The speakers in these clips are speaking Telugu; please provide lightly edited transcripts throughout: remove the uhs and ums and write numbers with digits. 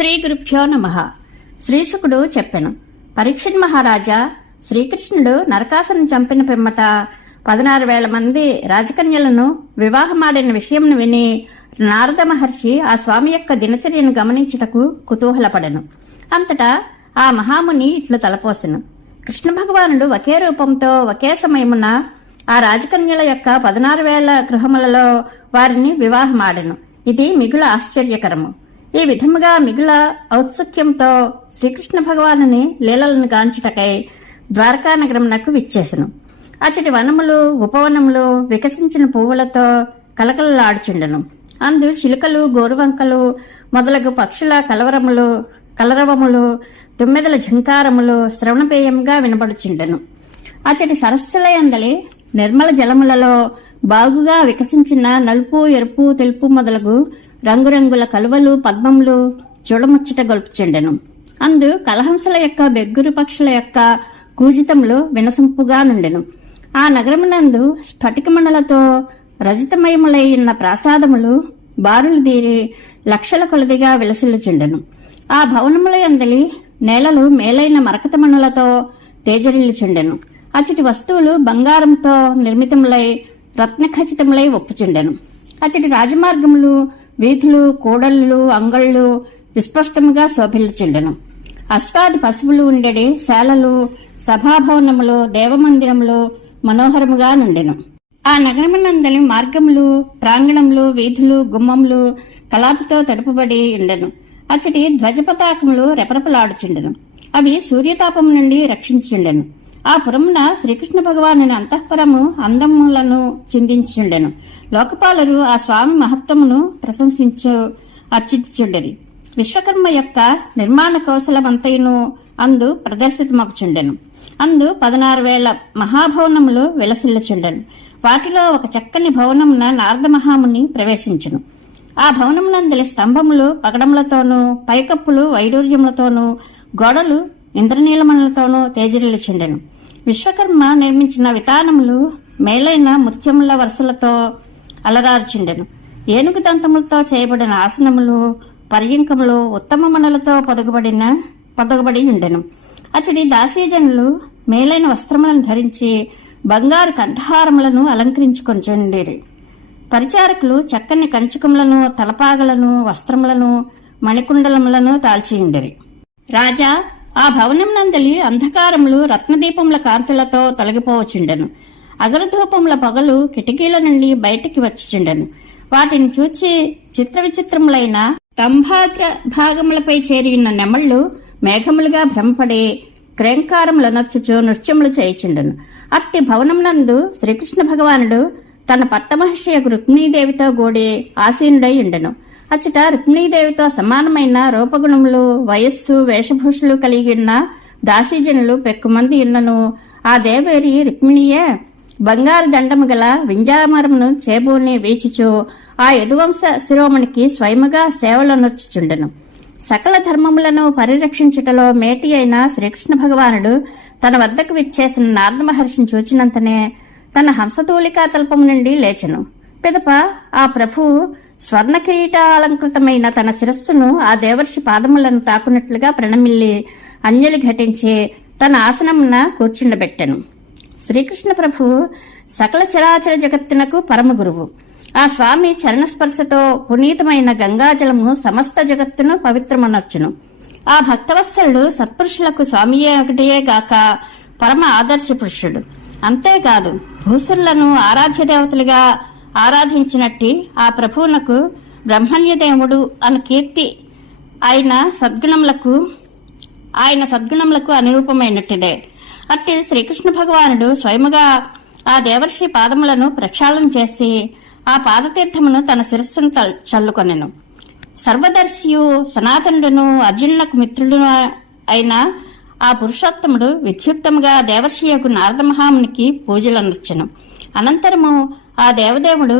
శ్రీ గురుభ్యో నమః. శ్రీశుకుడు చెప్పెను, పరీక్షిత్ మహారాజా, శ్రీకృష్ణుడు నరకాసుని చంపిన పిమ్మట 16,000 మంది రాజకన్యలను వివాహమాడిన విషయంను విని నారద మహర్షి ఆ స్వామి యొక్క దినచర్యను గమనించుటకు కుతూహలపడెను. అంతటా ఆ మహాముని ఇట్లు తలపోసెను. కృష్ణ భగవానుడు ఒకే రూపంతో ఒకే సమయమున ఆ రాజకన్యల యొక్క 16,000 గృహములలో వారిని వివాహమాడెను. ఇది మిగుల ఆశ్చర్యకరము. ఈ విధముగా మిగుల ఔత్సుక్యంతో శ్రీకృష్ణ భగవానుని లీలలను గాంచుటకై ద్వారకా నగరమునకు విచ్చేసెను. అచ్చటి వనములు ఉపవనములు వికసించిన పువ్వులతో కలకలలాడుచుండెను. అందు చిలుకలు గోరువంకలు మొదలగు పక్షుల కలరవములు తుమ్మెదల ఝంకారములు శ్రవణపేయంగా వినబడుచుండెను. అచ్చటి సరస్సులయందలి నిర్మల జలములలో బాగుగా వికసించిన నలుపు ఎరుపు తెలుపు మొదలగు రంగురంగుల కలువలు పద్మములు చూడముచ్చట గొల్పుచుండెను. అందు కలహంసల యొక్క బెగ్గురు పక్షుల యొక్క కూజితములు వినసంపుగా నుండెను. ఆ నగరమునందు స్ఫటికమణులతో రజితమయములై ఉన్న ప్రాసాదములు బారులు దీరి లక్షల కొలదిగా విలసిల్లుచుండెను. ఆ భవనముల యందలి నేలలు మేలైన మరకతమణులతో తేజరిల్లుచుండెను. అచ్చటి వస్తువులు బంగారంతో నిర్మితములై రత్నఖచితములై ఒప్పుచుండెను. అచ్చటి రాజమార్గములు వీధులు కూడళ్ళు అంగళ్ళు విస్పష్టముగా శోభిల్లుచుండెను. అష్టాది పశువులు ఉండెడి శాలలు సభాభవనములు దేవమందిరములు మనోహరముగా నుండెను. ఆ నగరమునందలి మార్గములు ప్రాంగణములు వీధులు గుమ్మములు కలాపితో తడుపబడి ఉండెను. అచ్చటి ధ్వజపతాకములు రెపరెపలాడుచుండెను. అవి సూర్యతాపం నుండి రక్షించుండెను. ఆ పురమున శ్రీకృష్ణ భగవాను అంతఃపురము అందములను చిందించుండెను. లోకపాలరు ఆ స్వామి మహత్వమును ప్రశంసించు అర్చించుండెరి. విశ్వకర్మ యొక్క నిర్మాణ కౌశలమంతయును అందు ప్రదర్శితమగుచుండెను. అందు 16,000 మహాభవనములు విలసిల్లుచుండెను. వాటిలో ఒక చక్కని భవనమున నారద మహాముని ప్రవేశించెను. ఆ భవనమునందలి స్తంభములు పగడములతోనూ పైకప్పులు వైడూర్యములతోనూ గోడలు ఇంద్రనీలమణులతోనూ తేజరిల్లుచుండెను. విశ్వకర్మ నిర్మించిన వితానములు మేలైన ముత్యముల వరుసలతో అలరార్చుండెను. ఏనుగు దంతములతో చేయబడిన ఆసనములు పర్యంకములు ఉత్తమ మణులతో పొదగబడి ఉండెను. అతడి దాసీజనులు మేలైన వస్త్రములను ధరించి బంగారు కంఠహారములను అలంకరించుకొనిచుండిరి. పరిచారకులు చక్కని కంచుకములను తలపాగలను వస్త్రములను మణికుండలములను దాల్చియుండిరి. రాజా, ఆ భవనం నందలి అంధకారములు రత్నదీపముల కాంతులతో తొలగిపోవచుండెను. అగరధూపముల పొగలు కిటికీల నుండి బయటికి వచ్చుచుండెను. వాటిని చూచి చిత్ర విచిత్రములైన స్తంభాగ్ర భాగములపై చేరియున్న నెమళ్లు మేఘములుగా భ్రమపడి క్రేంకారములనొచ్చుచు నృత్యములు చేయుచుండెను. అట్టి భవనమునందు శ్రీకృష్ణ భగవానుడు తన పట్టమహర్షి యొక్క రుక్మిణీదేవితో కూడి ఆసీనుడై ఉండెను. అచ్చట రుక్మిణీదేవితో సమానమైన రూపగుణములు వయస్సు వేషభూషలు కలిగిన దాసీజనులు పెక్కుమంది ఉన్నను. ఆ దేవేరి రుక్మిణియే బంగారు దండము గల వింజామరమును చేబూని వీచుచు ఆ యదువంశ శిరోమణికి స్వయముగా సేవలనర్చుచుండెను. సకల ధర్మములను పరిరక్షించుటలో మేటి అయిన శ్రీకృష్ణ భగవానుడు తన వద్దకు విచ్చేసిన నారద మహర్షిని చూచినంతనే తన హంసతూలికా తల్పము నుండి లేచెను. పిదప ఆ ప్రభువు స్వర్ణ కిరీటాలంకృతమైన తన శిరస్సును ఆ దేవర్షి పాదములను తాకున్నట్లుగా ప్రణమిల్లి అంజలి ఘటించి తన ఆసనమున కూర్చుండబెట్టెను. శ్రీకృష్ణ ప్రభువు సకల చరాచర జగత్తునకు పరమ గురువు. ఆ స్వామి చరణస్పర్శతో పునీతమైన గంగాజలము సమస్త జగత్తును పవిత్రమనర్చును. ఆ భక్తవత్సలుడు సత్పురుషులకు స్వామియే ఒకటియే గాక పరమ ఆదర్శ పురుషుడు. అంతేకాదు భూసురులను ఆరాధ్య దేవతలుగా ఆరాధించినట్టి ఆ ప్రభువునకు బ్రహ్మణ్యదేవుడు అను కీర్తి ఆయన సద్గుణములకు అనురూపమైనట్టిదే. అట్టి శ్రీకృష్ణ భగవానుడు స్వయముగా ఆ దేవర్షి పాదములను ప్రక్షాళన చేసి ఆ పాదతీర్థమును తన శిరస్సును చల్లుకొనెను. సర్వదర్శియు సనాతనుడును అర్జునులకు మిత్రుడు అయిన ఆ పురుషోత్తముడు విద్యుక్తముగా దేవర్షి యొక్క నారద మహామునికి పూజలనర్చెను. అనంతరము ఆ దేవదేవుడు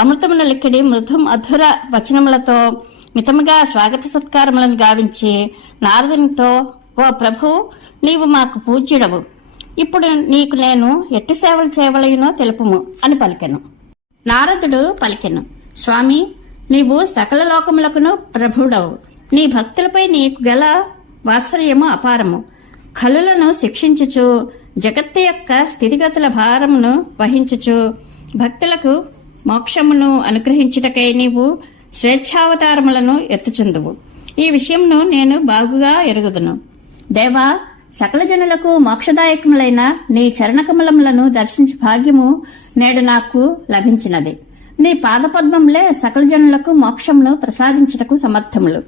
అమృతమును లిక్కిడి మధుర వచనములతో మితముగా స్వాగత సత్కారములను గావించి నారదునితో, ఓ ప్రభు, నీవు మాకు పూజ్యుడవు. ఇప్పుడు నీకు నేను ఎట్టి సేవలు చేయవలయునో తెలుపుము అని పలికెను. నారదుడు పలికెను, స్వామి, నీవు సకల లోకములకును ప్రభుడవు. నీ భక్తులపై నీకు గల వాత్సల్యము అపారము. కలులను శిక్షించుచు జగత్తు యొక్క స్థితిగతుల భారమును వహించుచు భక్తులకు మోక్షమును అనుగ్రహించుటకై నీవు స్వేచ్ఛావతారములను ఎత్తుచుందువు. ఈ విషయమును నేను బాగుగా ఎరుగుదును. దేవా, సకల జనులకు మోక్షదాయకములైన నీ చరణకమలములను దర్శించు భాగ్యము నేడు నాకు లభించినది. నీ పాదపద్మములే సకల జనులకు మోక్షమును ప్రసాదించుటకు సమర్థములు.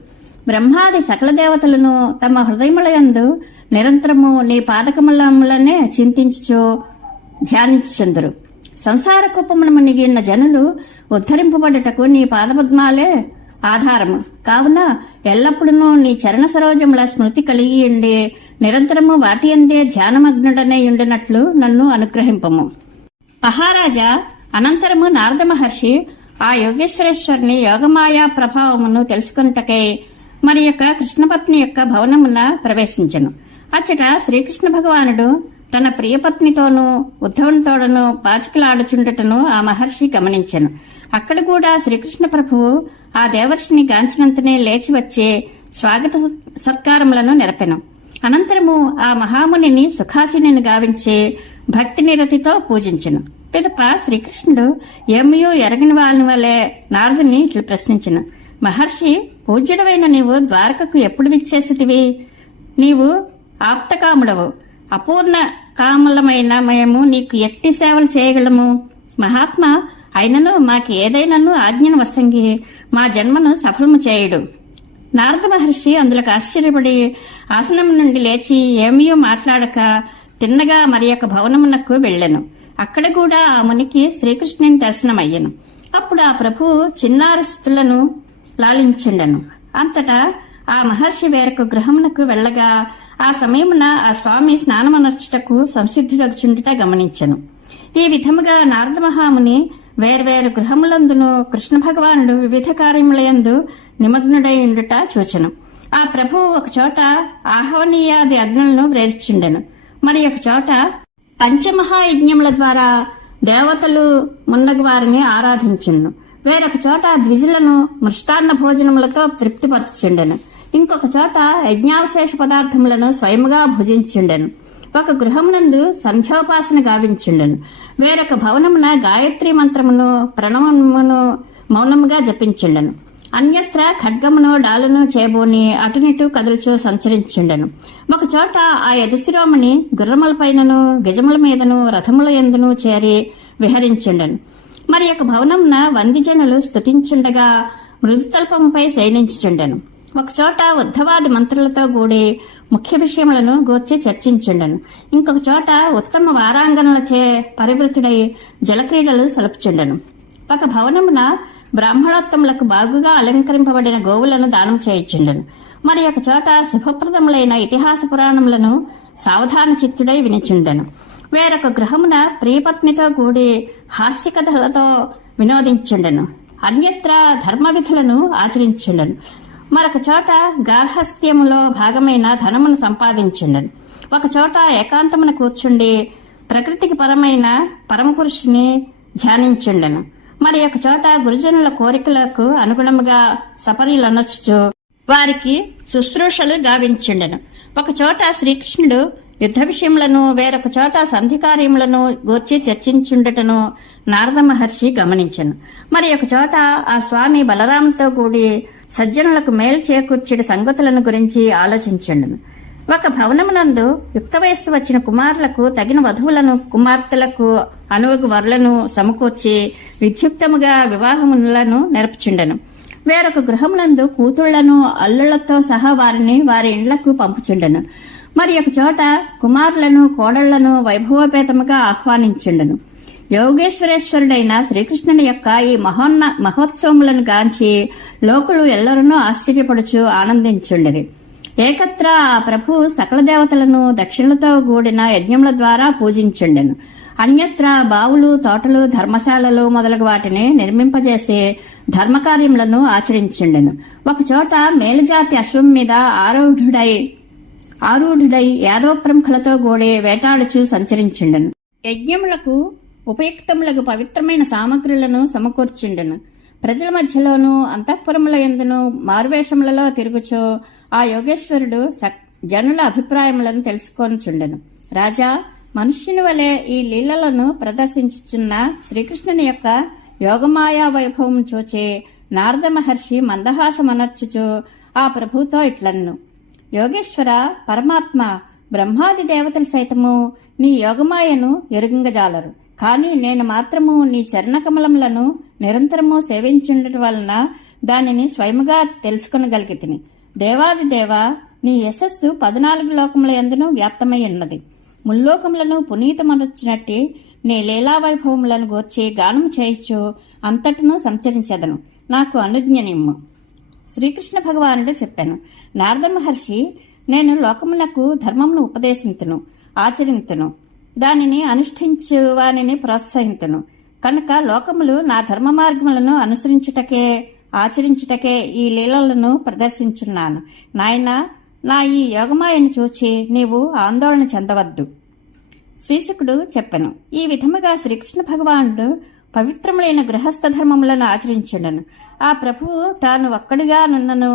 బ్రహ్మాది సకల దేవతలను తమ హృదయములయందు నిరంతరము నీ పాదకమలములనే చింతించుచు ధ్యానించుచుందురు. సంసార కూపమును మునిగిన జనులు ఉద్ధరింపబడుటకు నీ పాదపద్మాలే ఆధారము. కావున ఎల్లప్పుడూ నీ చరణ సరోజముల స్మృతి కలిగి ఉండి నిరంతరము వాటి అందే ధ్యానమగ్నుడనై ఉండినట్లు నన్ను అనుగ్రహింపము. మహారాజా, అనంతరము నారద మహర్షి ఆ యోగేశ్వరేశ్వరుని యోగమాయా ప్రభావమును తెలుసుకున్నటకై మరి యొక్క కృష్ణపత్ని యొక్క భవనమున ప్రవేశించెను. అచ్చట శ్రీకృష్ణ భగవానుడు తన ప్రియపత్నితోనూ ఉద్ధవునితోడను పాచికలాడుచుండటను ఆ మహర్షి గమనించెను. అక్కడ కూడా శ్రీకృష్ణ ప్రభువు ఆ దేవర్షిని గాంచినంతనే లేచి వచ్చే స్వాగత సత్కారములను నెరపెను. అనంతరము ఆ మహామునిని సుఖాసిని గావించి భక్తి నిరతితో పూజించెను. పిదప శ్రీకృష్ణుడు ఏమయో ఎరగని వాళ్ళని వలె నారదుని ఇట్లు ప్రశ్నించెను. మహర్షి, పూజ్యుడవైన నీవు ద్వారకకు ఎప్పుడు విచ్చేసితివి? నీవు ఆప్తకాముడవు. అపూర్ణ కాములమైన మేము నీకు ఎట్టి సేవలు చేయగలము? మహాత్మా, అయినను మాకు ఏదైనాను ఆజ్ఞను వసంగి మా జన్మను సఫలము చేయుడు. నారద మహర్షి అందులకు ఆశ్చర్యపడి ఆసనం నుండి లేచి ఏమీయో మాట్లాడక తిన్నగా మరి యొక్క భవనమునకు వెళ్లెను. అక్కడ కూడా ఆ మునికి శ్రీకృష్ణుని దర్శనమయ్యను. అప్పుడు ఆ ప్రభువు చిన్నారి స్థులను లాలించుండెను. అంతటా ఆ మహర్షి వేరొక గృహమునకు వెళ్లగా ఆ సమయమున ఆ స్వామి స్నానమనర్చుటకు సంసిద్ధుడగుచుండుట గమనించెను. ఈ విధముగా నారద మహాముని వేర్వేరు గృహములందును కృష్ణ భగవానుడు వివిధ కార్యములయందు నిమగ్నుడై ఉండుట చూచెను. ఆ ప్రభువు ఒకచోట ఆహ్వనీయాది అగ్నులను వ్రేల్చుండెను. మరి ఒక చోట పంచమహాయజ్ఞముల ద్వారా దేవతలు మున్నగు వారిని ఆరాధించుండు. వేరొక చోట ద్విజులను మృష్టాన్న భోజనములతో తృప్తిపరచుండెను. ఇంకొక చోట యజ్ఞావశేష పదార్థములను స్వయముగా భుజించుండెను. ఒక గృహమునందు సంధ్యోపాసన గావించుండెను. వేరొక భవనమున గాయత్రి మంత్రమును ప్రణవమును మౌనముగా జపించుండెను. అన్యత్ర ఖడ్గమును డాలును చేబోని అటునిటు కదులుచు సంచరించుండెను. ఒక చోట ఆ యదుశిరోమణి గుర్రములపైనను గజముల మీదను రథముల యందును చేరి విహరించుండెను. మరి ఒక భవనమున వందిజనులు స్తుతించుండగా మృదుతల్పముపై శయనించుచుండెను. ఒకచోట ఉద్ధవాది మంత్రులతో కూడి ముఖ్య విషయములను గూర్చి చర్చించుండెను. ఇంకొక చోట ఉత్తమ వారాంగణలచే పరివృతుడై జలక్రీడలు సలుపుచుండెను. ఒక భవనమున బ్రాహ్మణోత్తములకు బాగుగా అలంకరింపబడిన గోవులను దానం చేయుచుండెను. మరి ఒక చోట శుభప్రదములైన ఇతిహాస పురాణములను సావధాన చిత్తుడై వినిచుండెను. వేరొక గృహమున ప్రియపత్నితో కూడి హాస్య కథలతో వినోదించుండెను. అన్యత్ర ధర్మ విధులను ఆచరించుండెను. మరొక చోట గార్హస్థ్యములో భాగమైన ధనమును సంపాదించుండెను. ఒక చోట ఏకాంతమున కూర్చుండి ప్రకృతికి పరమైన పరమపురుషుని ధ్యానించుండెను. మరి ఒక చోట గురుజనుల కోరికలకు అనుగుణముగా సపరీలనర్చుచు వారికి శుశ్రూషలు గావించుండెను. ఒక చోట శ్రీకృష్ణుడు యుద్ధ విషయములను వేరొక చోట సంధి కార్యములను గూర్చి చర్చించుండటను నారద మహర్షి గమనించెను. మరి ఒక చోట ఆ స్వామి బలరాంతో కూడి సజ్జనులకు మేలు చేకూర్చిన సంగతులను గురించి ఆలోచించుండెను. ఒక భవనమునందు యుక్త వయస్సు వచ్చిన కుమారులకు తగిన వధువులను కుమార్తెలకు అనువుగు వరులను సమకూర్చి విద్యుక్తముగా వివాహములను నెరపుచుండెను. వేరొక గృహమునందు కూతుళ్లను అల్లుళ్లతో సహా వారిని వారి ఇండ్లకు పంపుచుండెను. మరి ఒక చోట కుమారులను కోడళ్లను వైభవపేతముగా ఆహ్వానించుండెను. యోగేశ్వరేశ్వరుడైన శ్రీకృష్ణుని యొక్క ఈ మహోత్సవములను గాంచి లోకులు ఎల్లరూ ఆశ్చర్యపడుచు ఆనందించుండిరి. ఏకత్ర ఆ ప్రభు సకల దేవతలను దక్షిణలతో కూడిన యజ్ఞముల ద్వారా పూజించుండెను. అన్యత్ర బావులు, తోటలు, ధర్మశాలలు మొదలగు వాటిని నిర్మింపజేసే ధర్మకార్యములను ఆచరించుండెను. ఒకచోట మేలుజాతి అశ్వం మీద ఆరూఢుడై యాదవ ప్రముఖులతో కూడి వేటాడుచు సంచరించుండెను. యజ్ఞములకు ఉపయుక్తములకు పవిత్రమైన సామగ్రులను సమకూర్చుండెను. ప్రజల మధ్యలోనూ అంతఃపురముల యందును మారువేషములలో తిరుగుచో ఆ యోగేశ్వరుడు జనుల అభిప్రాయములను తెలుసుకొనుచుండెను. రాజా, మనుష్యుని వలె ఈ లీలలను ప్రదర్శించుచున్న శ్రీకృష్ణుని యొక్క యోగమాయా వైభవం చూచే నారద మహర్షి మందహాసమనర్చుచు ఆ ప్రభువుతో ఇట్లన్ను: యోగేశ్వర పరమాత్మ, బ్రహ్మాది దేవతలు సైతము నీ యోగమాయను ఎరుగంగజాలరు. కాని నేను మాత్రము నీ చరణకమలములను నిరంతరము సేవించుండటం వలన దానిని స్వయముగా తెలుసుకొనగలిగితిని. దేవాది దేవ, నీ యశస్సు 14 లోకముల యందును వ్యాప్తమై ఉన్నది. ముల్లోకములను పునీతమనర్చినట్టి నీ లీలావైభవములను గూర్చి గానము చేయుచు అంతటను సంచరించెదను. నాకు అనుజ్ఞనిమ్ము. శ్రీకృష్ణ భగవానుడు చెప్పాను: నారద మహర్షి, నేను లోకమునకు ధర్మమును ఉపదేశింతును, ఆచరింతును, దానిని అనుష్ఠించు వానిని ప్రోత్సహింతును. కనుక లోకములు నా ధర్మ మార్గములను అనుసరించుటకే ఆచరించుటకే ఈ లీలలను ప్రదర్శించున్నాను. నాయనా, నా ఈ యోగమాయను చూచి నీవు ఆందోళన చెందవద్దు. శ్రీశుకుడు చెప్పెను: ఈ విధముగా శ్రీకృష్ణ భగవానుడు పవిత్రములైన గృహస్థ ధర్మములను ఆచరించుండెను. ఆ ప్రభువు తాను ఒక్కడిగా నున్నను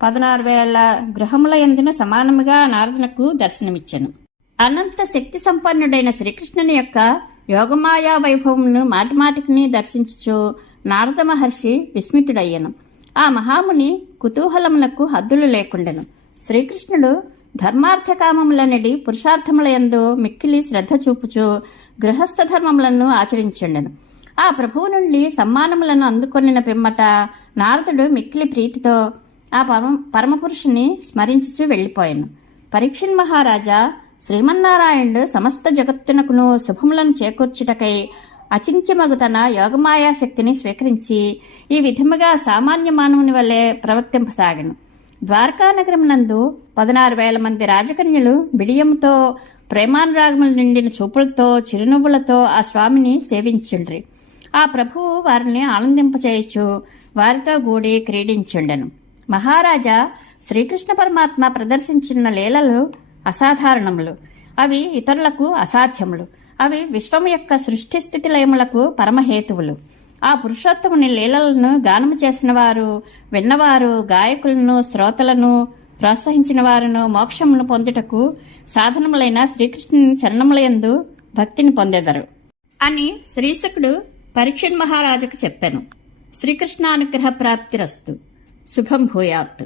16,000 గృహముల యందున సమానముగా నారదునకు దర్శనమిచ్చెను. అనంత శక్తి సంపన్నుడైన శ్రీకృష్ణుని యొక్క యోగమాయా వైభవమును మాటిమాటికి దర్శించుచు నారద మహర్షి విస్మితుడయ్యను. ఆ మహాముని కుతూహలమునకు హద్దులు లేకుండెను. శ్రీకృష్ణుడు ధర్మార్థకామములనడి పురుషార్థముల యందు మిక్కిలి శ్రద్ధ చూపుచు గృహస్థ ధర్మములను ఆచరించుండెను. ఆ ప్రభువు నుండి సమ్మానములను అందుకొనిన పిమ్మట నారదుడు మిక్కిలి ప్రీతితో ఆ పరమపురుషుని స్మరించుచు వెళ్లిపోయాను. పరీక్షణ్ మహారాజా, శ్రీమన్నారాయణుడు సమస్త జగత్తునకును శుభములను చేకూర్చుటకై అచింత్యమగు తన యోగమాయా శక్తిని స్వీకరించి ఈ విధముగా సామాన్య మానవుని వలె ప్రవర్తింపసాగను. ద్వారకానగరమునందు 16,000 మంది రాజకన్యలు బిడియంతో ప్రేమానురాగములు నిండిన చూపులతో చిరునవ్వులతో ఆ స్వామిని సేవించుండ్రి. ఆ ప్రభువు వారిని ఆనందింపచేయచ్చు వారితో గూడి క్రీడించుండెను. మహారాజా, శ్రీకృష్ణ పరమాత్మ ప్రదర్శించిన లీలలు అసాధారణములు. అవి ఇతరులకు అసాధ్యములు. అవి విశ్వము యొక్క సృష్టి స్థితి లయములకు పరమహేతువులు. ఆ పురుషోత్తముని లీలలను గానము చేసిన వారు, విన్నవారు, గాయకులను, శ్రోతలను ప్రోత్సహించిన వారును మోక్షమును పొందుటకు సాధనములైన శ్రీకృష్ణుని చరణములయందు భక్తిని పొందెదరు అని శ్రీశుకుడు పరీక్షణ్ మహారాజుకు చెప్పాను. శ్రీకృష్ణానుగ్రహ ప్రాప్తిరస్తు. శుభం భూయాత్.